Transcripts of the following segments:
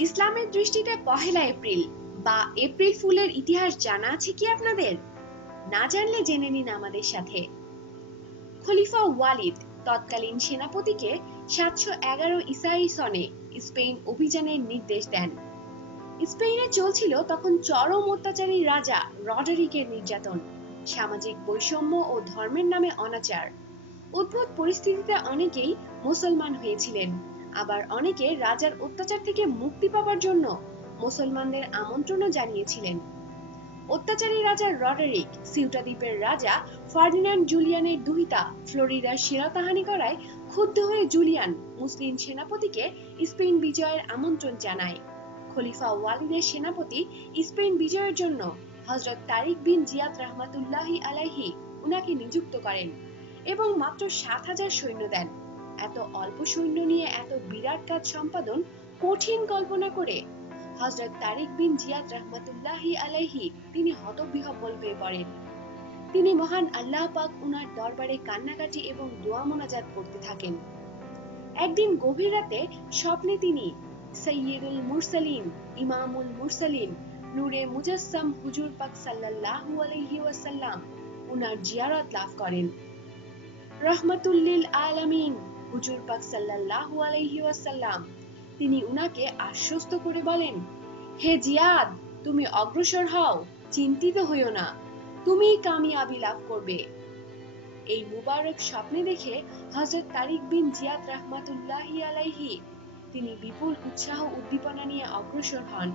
ইসলামের দৃষ্টিতে পহেলা এপ্রিল বা এপ্রিল ফুলের ইতিহাস জানা আছে কি আপনাদের? না জানলে জেনে নিন আমাদের সাথে। খলিফা ওয়ালিদ তৎকালীন সেনাপতিকে সাতশো এগারো ইসাই সনে স্পেন অভিযানের নির্দেশ দেন। স্পেনে চলছিল তখন চরম অত্যাচারী রাজা রডারিকের নির্যাতন, সামাজিক বৈষম্য ও ধর্মের নামে অনাচার। উদ্ভুত পরিস্থিতিতে অনেকেই মুসলমান হয়েছিলেন। আবার অনেকে রাজার অত্যাচার থেকে মুক্তি পাওয়ার জন্য মুসলমানদের আমন্ত্রণও জানিয়েছিলেন। অত্যাচারী রাজা রডারিক সিউটা দ্বীপের রাজা ফার্ডিনান্ড জুলিয়ানের দুহিতা ফ্লোরিডার শিরতাহানি করায় ক্ষুব্ধ হয়ে জুলিয়ান মুসলিম সেনাপতিকে স্পেন বিজয়ের আমন্ত্রণ জানায়। খলিফা ওয়ালিদের সেনাপতি স্পেন বিজয়ের জন্য হজরত তারিক বিন জিয়াদ রহমাতুল্লাহি আলাইহি উনাকে নিযুক্ত করেন এবং মাত্র সাত হাজার সৈন্য দেন। এত অল্প সৈন্য নিয়ে এত বিরাট কাজ সম্পাদন, কঠিন কল্পনা করে হজরত তারিক বিন জিয়াদ রহমাতুল্লাহি আলাইহি তিনি হতবিহব্বল হয়ে পড়েন তিনি মহান আল্লাহ পাক উনার দরবারে কান্নাকাটি এবং দোয়া মোনাজাত করতে থাকেন। একদিন গভীর রাতে স্বপ্নে তিনি সৈয়দুল মুরসালিন, ইমামুল মুরসালিন, নূরে মুজাসসাম হুজুর পাক সাল্লাল্লাহু আলাইহি ওয়াসাল্লাম উনার জিয়ারত লাভ করেন। রহমাতুল্লিল আলামিন হুজুর পাক সাল্লাল্লাহু আলাইহি ওয়াসাল্লাম, তিনি উনাকে আশ্বস্ত করে বলেন, হে জিয়াদ, তুমি অগ্রসর হও, চিন্তিত হইও না তুমি কামিয়াবি লাভ করবে। এই মুবারক স্বপ্নে দেখে হযরত তারিক বিন জিয়াদ রাহমাতুল্লাহি আলাইহি, তিনি বিপুল উৎসাহ উদ্দীপনা নিয়ে অগ্রসর হন।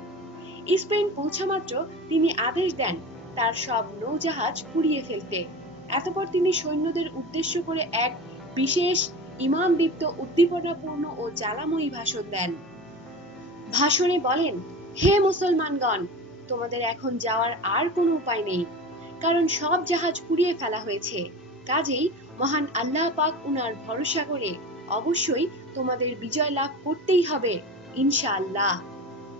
স্পেন পৌঁছামাত্র তিনি আদেশ দেন তার সব নৌজাহাজ পুড়িয়ে ফেলতে। এতপর তিনি সৈন্যদের উদ্দেশ্য করে এক বিশেষ ইমানদীপ্ত উদ্দীপনাপূর্ণ ও জ্বালাময়ী ভাষণ দেন। ভাষণে বলেন, হে মুসলমানগণ, তোমাদের এখন যাওয়ার আর কোনো উপায় নেই, কারণ সব জাহাজ পুড়িয়ে ফেলা হয়েছে। কাজেই মহান আল্লাহ পাক উনার ভরসা করে অবশ্যই তোমাদের বিজয় লাভ করতেই হবে, ইনশাআল্লাহ।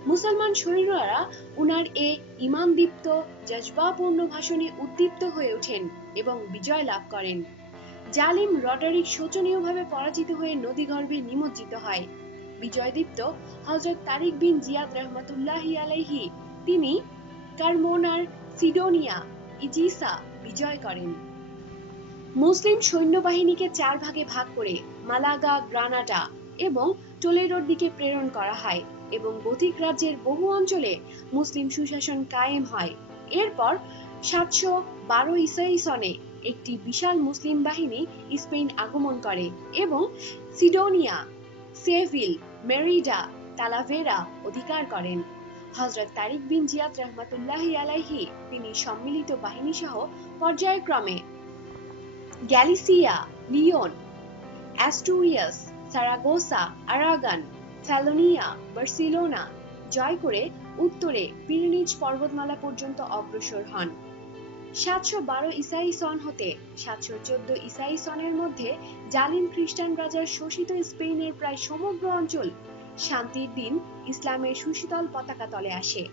মুসলমান শরীররা উনার এ ইমানদীপ্ত জজবাপূর্ণ ভাষণে উদ্দীপ্ত হয়ে ওঠেন এবং বিজয় লাভ করেন। জালিম রডারিক শোচনীয়ভাবে পরাজিত হয়ে নদীগর্ভে নিমজ্জিত হয়। বিজয়দীপ্ত হজরত তারিক বিন জিয়াদ রহমতুল্লাহি আলাইহি, তিনি কারমোনার সিডোনিয়া, ইজিসা বিজয় করেন। মুসলিম সৈন্যবাহিনীকে চার ভাগে ভাগ করে মালাগা, গ্রানাডা এবং টোলেডোর দিকে প্রেরণ করা হয় এবং গথিক রাজ্যের বহু অঞ্চলে মুসলিম সুশাসন কায়েম হয়। এরপর সাতশো বারো ইসাই সনে একটি বিশাল মুসলিম বাহিনী স্পেন আগমন করে এবং সিডোনিয়া, সেভিল, মেরিডা, তালাভেরা অধিকার করেন। হজরত তারিক বিন জিয়াদ রহমাতুল্লাহি আলাইহি তিনি সম্মিলিত বাহিনী সহ পর্যায়ক্রমে Galicia, Leon, Asturias, Saragossa, Aragon ফ্যালোনিয়া Barcelona জয় করে উত্তরে পিরিনিজ পর্বতমালা পর্যন্ত অগ্রসর হন। সাতশো বারো ইসাই সন হতে সাতশো চোদ্দ ইসাই সনের মধ্যে জালিম খ্রিস্টান রাজার শোষিত স্পেনের প্রায় সমগ্র অঞ্চল শান্তির দিন ইসলামের সুশীতল পতাকা তলে আসে।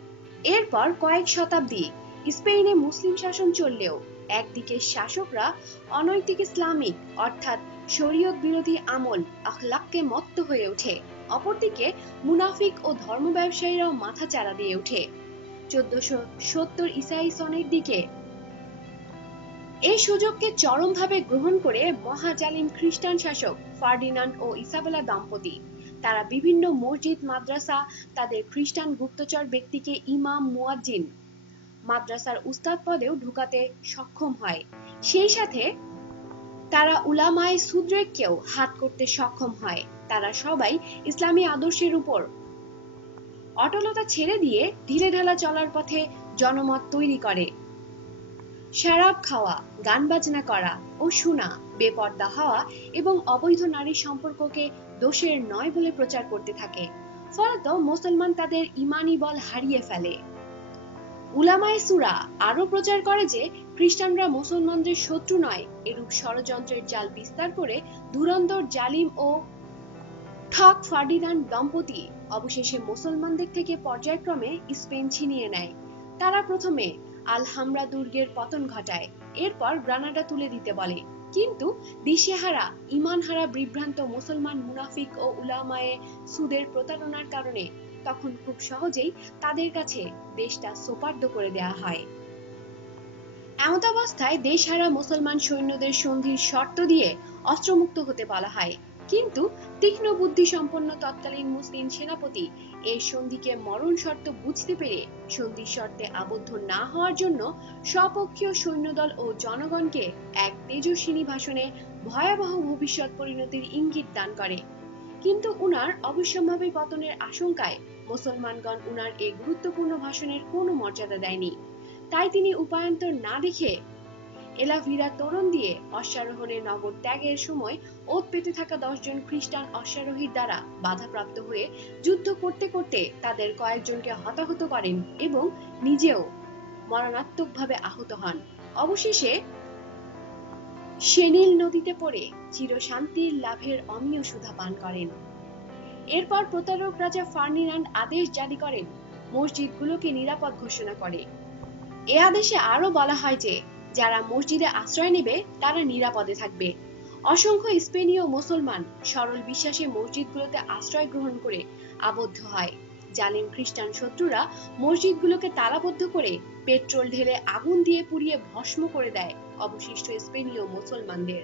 এরপর কয়েক শতাব্দী স্পেনে মুসলিম শাসন চললেও একদিকে শাসকরা অনৈতিক ইসলামিক, অর্থাৎ শরীয়ত বিরোধী আমল, আখলাককে মত্ত হয়ে ওঠে। অপরদিকে মুনাফিক ও ধর্ম ব্যবসায়ীরাও মাথা চারা দিয়ে ওঠে। চোদ্দশো সত্তর ইসাই সনের দিকে এই সুযোগকে চরমভাবে গ্রহণ করে মহাজালিম খ্রিস্টান শাসক ফার্ডিনান্ড ও ইসাবেলা দম্পতি। তারা বিভিন্ন মসজিদ, মাদ্রাসা, তাদের খ্রিস্টান গুপ্তচর ব্যক্তিকে ইমাম, মুয়াজ্জিন মাদ্রাসার উস্তাদ পদেও ঢুকাতে সক্ষম হয়। সেই সাথে তারা উলামায় সুদ্রেককেও হাত করতে সক্ষম হয়। তারা সবাই ইসলামী আদর্শের উপর অটলতা ছেড়ে দিয়ে ঢিলে ঢালা চলার পথে জনমত তৈরি করে। শরাব খাওয়া, গান বাজনা করা ও শোনা, বেপর্দা হওয়া এবং অবৈধ নারী সম্পর্ককে দোষের নয় বলে প্রচার করতে থাকে। ফলত মুসলমান তাদের ইমানি বল হারিয়ে ফেলে। উলামায়ে সুরা আরও প্রচার করে যে, খ্রিস্টানরা মুসলমানদের শত্রু নয়, এরূপ ষড়যন্ত্রের জাল বিস্তার করে ধুরন্ধর জালিম ও ঠক ফার্ডিনান্ড দম্পতি অবশেষে মুসলমানদের থেকে পর্যায়ক্রমে স্পেন ছিনিয়ে নেয়। তারা প্রথমে আলহামরা দুর্গের পতন ঘটায়। এরপর গ্রানাডা তুলে দিতে বলে। কিন্তু দিশেহারা, ইমানহারা বিভ্রান্ত মুসলমান মুনাফিক ও উলামায়ে সুদের প্রতারণার কারণে তখন খুব সহজেই তাদের কাছে দেশটা সোপার্দ করে দেয়া হয়। এমতাবস্থায় দেশহারা মুসলমান সৈন্যদের সন্ধির শর্ত দিয়ে অস্ত্রমুক্ত হতে বলা হয়। কিন্তু তীক্ষ্ণ বুদ্ধি সম্পন্ন তৎকালীন মুসলিম সেনাপতি এই সন্ধিকে মরণ শর্ত বুঝতে পেরে সন্ধির শর্তে আবদ্ধ না হওয়ার জন্য স্বপক্ষীয় সৈন্যদল ও জনগণকে এক তেজস্বিনী ভাষণে ভয়াবহ ভবিষ্যৎ পরিণতির ইঙ্গিত দান করে। কিন্তু উনার অবশ্যম্ভাবী পতনের আশঙ্কায় মুসলমানগণ উনার এই গুরুত্বপূর্ণ ভাষণের কোনো মর্যাদা দেয়নি। তাই তিনি উপায়ন্তর না দেখে এলাভিরা তোরণ দিয়ে অশ্বারোহণের নগর ত্যাগের সময় ওত পেতে থাকা দশজন খ্রিস্টান অশ্বারোহীর দ্বারা বাধাপ্রাপ্ত হয়ে যুদ্ধ করতে করতে তাদের কয়েকজনকে হতাহত করেন এবং নিজেও মরণাত্মকভাবে আহত হন। অবশেষে সেনিল নদীতে পড়ে চিরশান্তির লাভের অমীয় সুধা পান করেন। এরপর প্রতারক রাজা ফার্নিনান্ড আদেশ জারি করেন, মসজিদগুলোকে নিরাপদ ঘোষণা করে। এ আদেশে আরও বলা হয় যে যারা মসজিদে আশ্রয় নেবে, তারা নিরাপদে থাকবে। অসংখ্য স্পেনীয় মুসলমান সরল বিশ্বাসে মসজিদগুলোতে আশ্রয় গ্রহণ করে আবদ্ধ হয়। জালিম খ্রিস্টান শত্রুরা মসজিদগুলোকে তালাবদ্ধ করে পেট্রোল ঢেলে আগুন দিয়ে পুড়িয়ে ভস্ম করে দেয় অবশিষ্ট স্পেনীয় মুসলমানদের।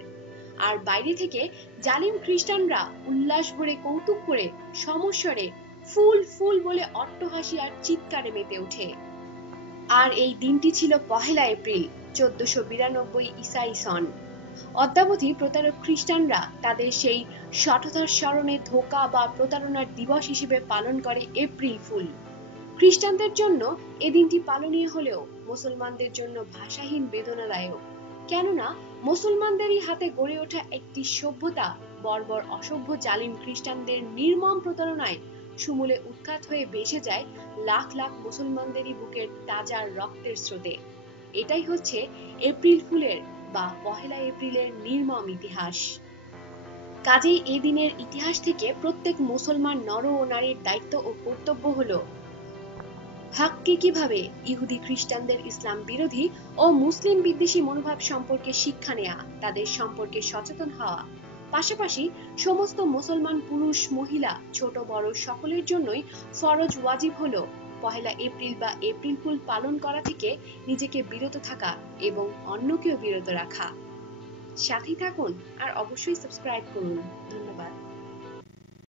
আর বাইরে থেকে জালিম খ্রিস্টানরা উল্লাস ভরে কৌতুক করে সমস্বরে ফুল ফুল বলে অট্টহাসি আর চিৎকারে মেতে ওঠে। আর এই দিনটি ছিল পহেলা এপ্রিল, চোদ্দশো বিরানব্বই ইসাই সন। অদ্যাবধি প্রতারক খ্রিস্টানরা তাদের সেই সঠতার স্মরণে ধোকা বা প্রতারণার দিবস হিসেবে পালন করে এপ্রিল ফুল। খ্রিস্টানদের জন্য এ দিনটি পালনীয় হলেও মুসলমানদের জন্য ভাষাহীন বেদনাদায়ক। কেননা, মুসলমানদেরই হাতে গড়ে ওঠা একটি সভ্যতা, বর্বর অসভ্য জালিম খ্রিস্টানদের নির্মম প্রতারণায় সমূলে উৎখাত হয়ে বেসে যায় লাখ লাখ মুসলমানদেরই বুকের তাজা রক্তের স্রোতে। এটাই হচ্ছে এপ্রিল ফুলের বা পহেলা এপ্রিলের নির্মম ইতিহাস। কাজেই এই দিনের ইতিহাস থেকে প্রত্যেক মুসলমান নর ও নারীর দায়িত্ব ও কর্তব্য হলো হাককে কীভাবে ইহুদি খ্রিস্টানদের ইসলাম বিরোধী ও মুসলিম বিদ্বেষী মনোভাব সম্পর্কে শিক্ষা নেয়া, তাদের সম্পর্কে সচেতন হওয়া। পাশাপাশি সমস্ত মুসলমান পুরুষ, মহিলা, ছোট, বড় সকলের জন্যই ফরজ ওয়াজিব হল। পহেলা এপ্রিল বা এপ্রিল ফুল পালন করা থেকে নিজেকে বিরত থাকা এবং অন্যকেও বিরত রাখা। সাথেই থাকুন আর অবশ্যই সাবস্ক্রাইব করুন।